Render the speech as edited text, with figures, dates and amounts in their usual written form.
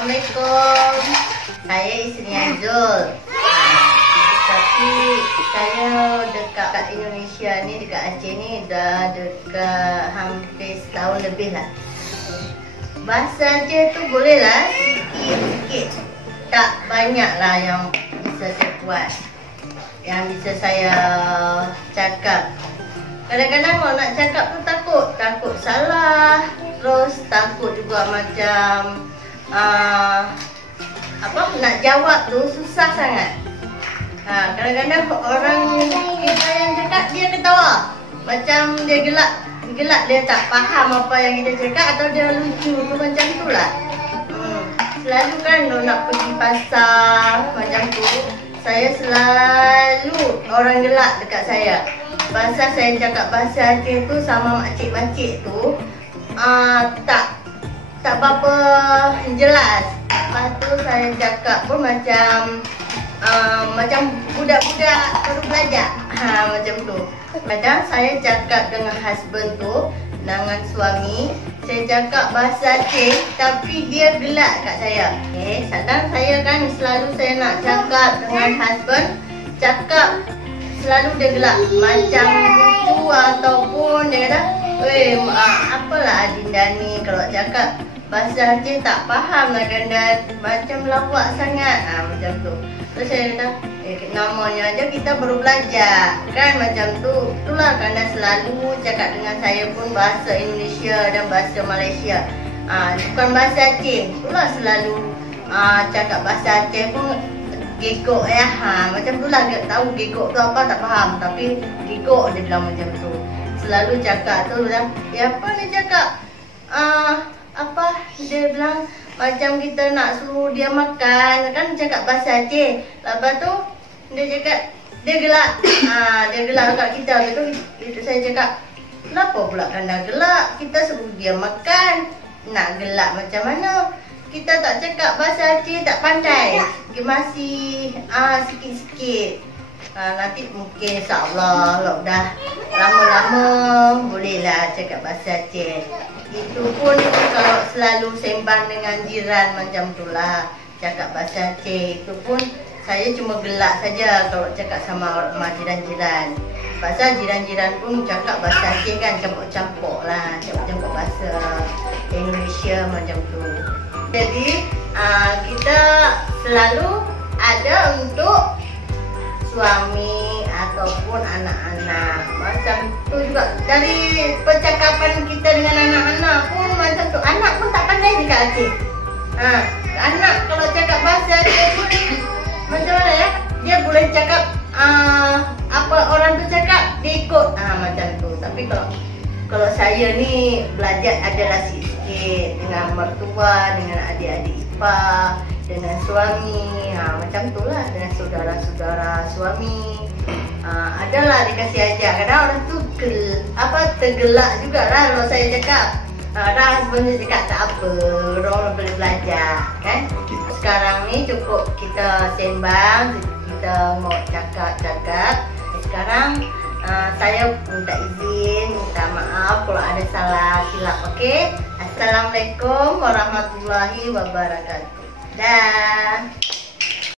Assalamualaikum. Saya isterinya Zul. Tapi saya dekat Indonesia ni, dekat Aceh ni dah dekat hampir setahun lebih lah. Bahasa Aceh tu boleh lah sikit-sikit. Tak banyak lah yang bisa saya buat, yang bisa saya cakap. Kadang-kadang kalau nak cakap tu takut salah. Terus takut juga macam nak jawab tu susah sangat. Kadang-kadang orang kita yang cakap dia ketawa, macam dia gelak dia tak faham apa yang kita cakap, atau dia lucu tu macam tu lah. Selalu kan nak pergi pasar macam tu, saya selalu orang gelak dekat saya. Pasal saya cakap bahasa Aceh tu sama makcik-makcik tu tak berapa jelas. Lepas tu saya cakap pun macam budak-budak baru belajar. Macam tu. Macam saya cakap dengan husband tu, dengan suami, saya cakap bahasa Aceh tapi dia gelak kat saya. Kadang saya kan selalu saya nak cakap dengan husband, cakap selalu dia gelak, macam lucu ataupun dia kata, apalah Adinda ni, kalau cakap bahasa Aceh tak faham lah kan, dah macam lawak sangat. Macam tu. Terus saya kata, namanya aja kita baru belajar kan, macam tu. Itulah kerana selalu cakap dengan saya pun bahasa Indonesia dan bahasa Malaysia, bukan bahasa Aceh. Itulah selalu cakap bahasa Aceh pun gegok ya. Macam tu lah, tahu gegok tu apa tak faham, tapi gegok dia bilang macam tu. Selalu cakap tu bilang, apa dia cakap, dia bilang macam kita nak suruh dia makan kan, cakap bahasa Aceh. Lepas tu dia cakap dia gelak. Dia gelak kat kita. Itu saya cakap, kenapa pula kena gelak? Kita suruh dia makan, nak gelak macam mana? Kita tak cakap bahasa Aceh, tak pandai, masih sikit-sikit. Nanti mungkin insyaAllah kalau dah lama-lama bolehlah cakap bahasa Aceh. Itu pun kalau selalu sembang dengan jiran macam tu lah, cakap bahasa Aceh. Itu pun saya cuma gelak saja kalau cakap sama jiran-jiran. Pasal jiran-jiran pun cakap bahasa Aceh kan, campur-campur lah, campur-campur bahasa Indonesia macam tu. Jadi kita selalu ada untuk suami ataupun anak-anak. Macam tu juga dari percakapan kita dengan anak-anak pun macam tu. Anak pun tak pandai dekat Aceh. Anak kalau cakap bahasa Aceh pun macam mana ya, dia boleh cakap apa orang tu cakap, dia ikut macam tu. Tapi kalau saya ni belajar adalah sikit dengan mertua, dengan adik-adik ipar, dengan suami, macam tu lah, dengan saudara-saudara suami. Adalah dikasih ajar. Kadang orang tu tergelak jugalah kalau saya cakap. Dah sebenarnya cakap tak apa, orang boleh belajar kan. Sekarang ni cukup kita sembang, kita mau cakap. Sekarang saya minta izin, minta maaf kalau ada salah silap. Okey. Assalamualaikum warahmatullahi wabarakatuh. Dah.